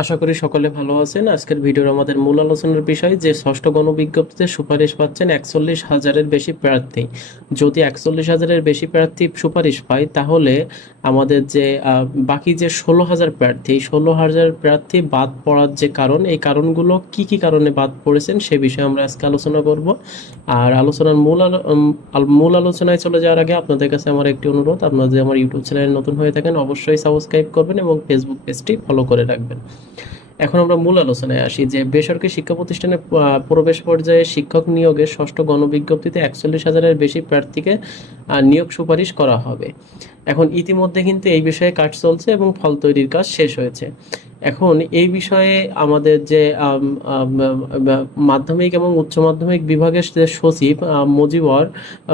আশা করি সকলে ভালো আছেন। আজকের ভিডিওর আমাদের মূল আলোচনার বিষয় যে ষষ্ঠ গণবিজ্ঞপ্তিতে সুপারিশ পাচ্ছেন 41,000-এর বেশি প্রার্থী। যদি 41,000-এর বেশি প্রার্থী সুপারিশ পায় তাহলে আমাদের যে বাকি যে 16,000 প্রার্থী, এই 16,000 প্রার্থী বাদ পড়ার যে কারণ, এই কারণগুলো কি কি কারণে বাদ পড়েছেন সে বিষয়ে আমরা আজকে আলোচনা করব। আর আলোচনার মূল আলোচনায় চলে যাওয়ার আগে আপনাদের কাছে আমার একটি অনুরোধ, আপনারা যদি আমার ইউটিউব চ্যানেলে নতুন হয়ে থাকেন অবশ্যই সাবস্ক্রাইব করবেন এবং ফেসবুক পেজটি ফলো করে রাখবেন। এখন আমরা মূল আলোচনায় আসি যে বেসরকারি শিক্ষা প্রতিষ্ঠানে প্রবেশ পর্যায়ে শিক্ষক নিয়োগে ষষ্ঠ গণবিজ্ঞপ্তিতে 41,000-এর বেশি প্রার্থীকে নিয়োগ সুপারিশ করা হবে। এখন ইতিমধ্যে কিন্তু এই বিষয়ে কাজ চলছে এবং ফল তৈরির কাজ শেষ হয়েছে। এখন এই বিষয়ে আমাদের যে মাধ্যমিক এবং উচ্চ মাধ্যমিক বিভাগের যে সচিব মুজিবুর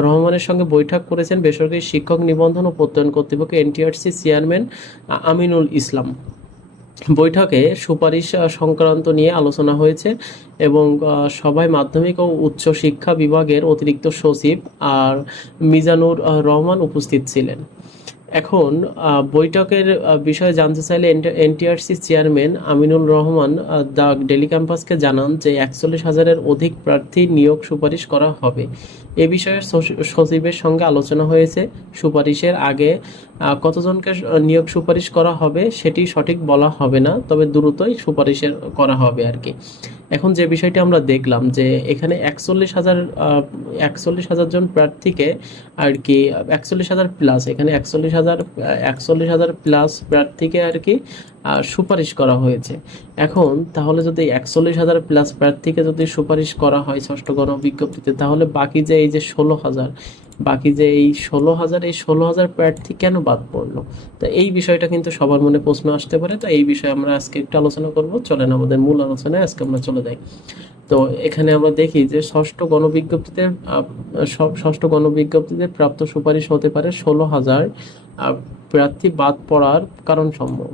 রহমানের সঙ্গে বৈঠক করেছেন বেসরকারি শিক্ষক নিবন্ধন ও প্রত্যয়ন কর্তৃপক্ষ এনটিআরসি চেয়ারম্যান আমিনুল ইসলাম। বৈঠকে সুপারিশ সংক্রান্ত নিয়ে আলোচনা হয়েছে এবং সভায় মাধ্যমিক ও উচ্চ শিক্ষা বিভাগের অতিরিক্ত সচিব আর মিজানুর রহমান উপস্থিত ছিলেন। এখন বৈঠকের বিষয়ে জানতে চাইলে NTRC chairman Aminul Rahman the Daily ক্যাম্পাসকে জানান যে 41,000-এর অধিক প্রার্থী নিয়োগ সুপারিশ করা হবে। এ বিষয়ে সচিবের সঙ্গে আলোচনা হয়েছে। সুপারিশের আগে কতজনকে নিয়োগ সুপারিশ করা হবে সেটি সঠিক বলা হবে না, তবে দ্রুতই সুপারিশের করা হবে আর কি। এখন যে বিষয়টি আমরা দেখলাম যে এখানে 41,000 জন প্রার্থীকে আর কি 41,000 প্লাস, এখানে 41,000 প্লাস প্রার্থীকে আর কি সুপারিশ করা হয়েছে। এখন তাহলে যদি 41,000 প্লাস প্রার্থীকে যদি সুপারিশ করা হয় ষষ্ঠ গণবিজ্ঞপ্তিতে, তাহলে বাকি যে এই যে 16,000, বাকি যে এই 16,000 প্রার্থী কেন বাদ পড়লো? তো এই বিষয়টা কিন্তু সবার মনে প্রশ্ন আসতে পারে। তো এই বিষয়ে আমরা আজকে একটু আলোচনা করব। চলেন আমাদের মূল আলোচনায় আজকে আমরা চলে যাই। তো এখানে আমরা দেখি যে ষষ্ঠ গণবিজ্ঞপ্তিতে প্রাপ্ত সুপারিশ হতে পারে 16,000 প্রার্থী বাদ পড়ার কারণ সমূহ।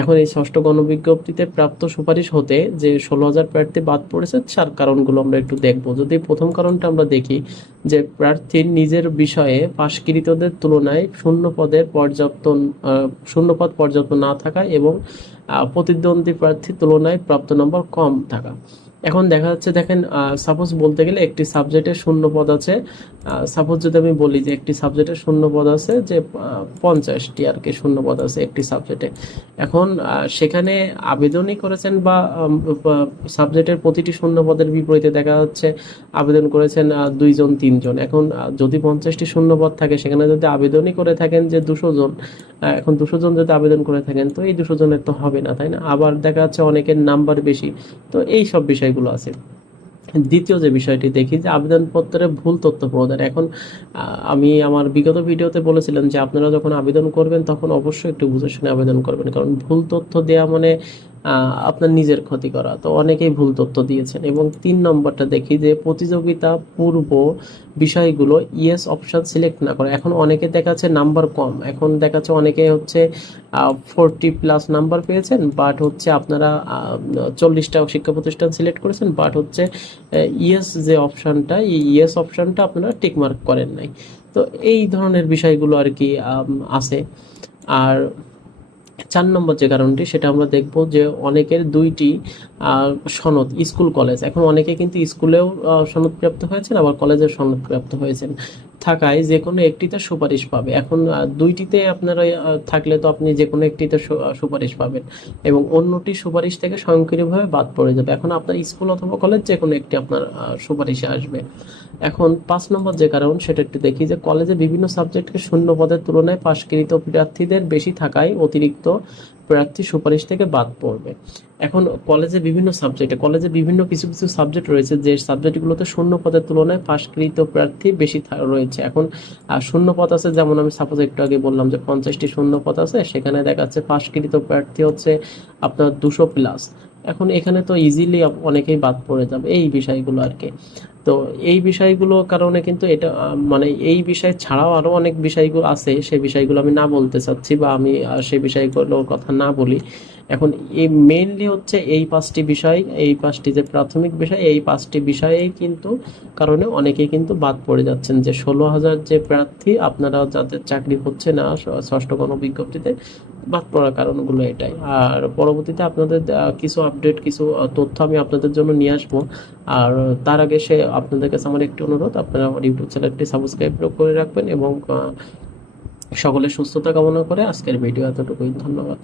এখন এই ষষ্ঠ গণবিজ্ঞপ্তিতে প্রাপ্ত সুপারিশ হতে যে 16,000 প্রার্থী বাদ পড়েছে তার কারণগুলো আমরা একটু দেখব। যদি প্রথম কারণটা আমরা দেখি যে প্রার্থীর নিজের বিষয়ে পাশকৃতদের তুলনায় শূন্যপদ পর্যাপ্ত না থাকা এবং প্রতিদ্বন্দ্বী প্রার্থীর তুলনায় প্রাপ্ত নম্বর কম থাকা। এখন দেখা যাচ্ছে, দেখেন, সাপোজ বলতে গেলে একটি সাবজেক্টের শূন্য পদ আছে। সাপোজ যদি আমি বলি যে একটি সাবজেক্টের শূন্য পদ আছে যে 50টি আর কি শূন্য পদ আছে একটি সাবজেক্টে। এখন সেখানে আবেদনই করেছেন বা সাবজেক্টের প্রতিটি শূন্য পদের বিপরীতে দেখা যাচ্ছে আবেদন করেছেন 2 জন 3 জন। এখন যদি 50টি শূন্য পদ থাকে সেখানে যদি আবেদনই করে থাকেন যে 200 জন, এখন 200 জন যদি আবেদন করে থাকেন তো এই 200 জনের তো হবে না, তাই না? আবার দেখা যাচ্ছে অনেকের নাম্বার বেশি। তো এই সব বিষয়গুলো আছে। দ্বিতীয় যে বিষয়টি দেখি যে আবেদনপত্রে ভুল তথ্য প্রদান। এখন আমি আমার বিগত ভিডিওতে বলেছিলাম যে আপনারা যখন আবেদন করবেন তখন অবশ্যই একটু বুঝে শুনে আবেদন করবেন, কারণ ভুল তথ্য দেওয়া মানে আপনার নিজের ক্ষতি করা। তো অনেকেই ভুল তথ্য দিয়েছেন। এবং 3 নম্বরটা দেখি যে প্রতিযোগিতা পূর্ব বিষয়গুলো ইয়েস অপশন সিলেক্ট না করে। এখন অনেকে দেখাচ্ছে নাম্বার কম, এখন দেখাচ্ছে অনেকে হচ্ছে 40+ নাম্বার পেয়েছেন, বাট হচ্ছে আপনারা 40টা শিক্ষা প্রতিষ্ঠান সিলেক্ট করেছেন, বাট হচ্ছে ইয়েস যে অপশনটা, এই ইয়েস অপশনটা আপনারা টিকমার্ক করেন নাই। তো এই ধরনের বিষয়গুলো আর কি আছে। আর 4 নম্বর যে কারণটি সেটা আমরা দেখব যে অনেকের 2টি সনদ, স্কুল কলেজ। এখন অনেকে কিন্তু স্কুলেও সনদপ্রাপ্ত হয়েছেন, আবার কলেজের সনদপ্রাপ্ত হয়েছেন থাকায় যে কোনো একটিতে সুপারিশ পাবে। এখন 2টিতে আপনারা থাকলে তো আপনি যে কোনো একটিতে সুপারিশ পাবেন এবং অন্যটি সুপারিশ থেকে স্বয়ংক্রিয়ভাবে বাদ পড়ে যাবে। এখন আপনার স্কুল অথবা কলেজ যে কোনো একটি আপনার সুপারিশে আসবে। এখন 5 নম্বর যে কারণ সেটা একটু দেখি যে কলেজে বিভিন্ন সাবজেক্টকে শূন্য পদের তুলনায় পাশকৃত প্রার্থীদের বেশি থাকায় অতিরিক্ত প্রার্থী সুপারিশ থেকে বাদ পড়বে। এখন কলেজে বিভিন্ন কিছু সাবজেক্ট রয়েছে যে সাবজেক্টগুলোতে শূন্য পদের তুলনায় পাশকৃত প্রার্থী বেশি রয়েছে। এখন শূন্য পদ আছে, যেমন আমি সাপোজ একটু আগে বললাম যে 50টি শূন্য পদ আছে, সেখানে দেখা যাচ্ছে পাশকৃত প্রার্থী হচ্ছে আপনার 200+। এখন এখানে তো ইজিলি অনেকেই বাদ পড়ে যাবে এই বিষয়গুলো আর কি। তো এই বিষয়গুলো কারণে কিন্তু এটা মানে এই বিষয় ছাড়াও আরও অনেক বিষয়গুলো আছে, সেই বিষয়গুলো আমি না বলতে চাচ্ছি বা আমি সেই বিষয়গুলোর কথা না বলি। এখন এই মেইনলি হচ্ছে এই 5টি বিষয়, এই 5টি যে প্রাথমিক বিষয়, এই 5টি বিষয়েই কিন্তু কারণে অনেকেই কিন্তু বাদ পড়ে যাচ্ছেন। যে 16,000 যে প্রার্থী আপনারা যাদের চাকরি হচ্ছে না ষষ্ঠ গণবিজ্ঞপ্তিতে, বাদ পড়ার কারণগুলো এটাই। আর পরবর্তীতে আপনাদের কিছু আপডেট, কিছু তথ্য আমি আপনাদের জন্য নিয়ে আসবো। আর তার আগে আপনাদের কাছে আমার একটি অনুরোধ, আপনারা আমার ইউটিউব চ্যানেলটি সাবস্ক্রাইব করে রাখবেন এবং সকলের সুস্থতা কামনা করে আজকের ভিডিও এতটুকুই। ধন্যবাদ।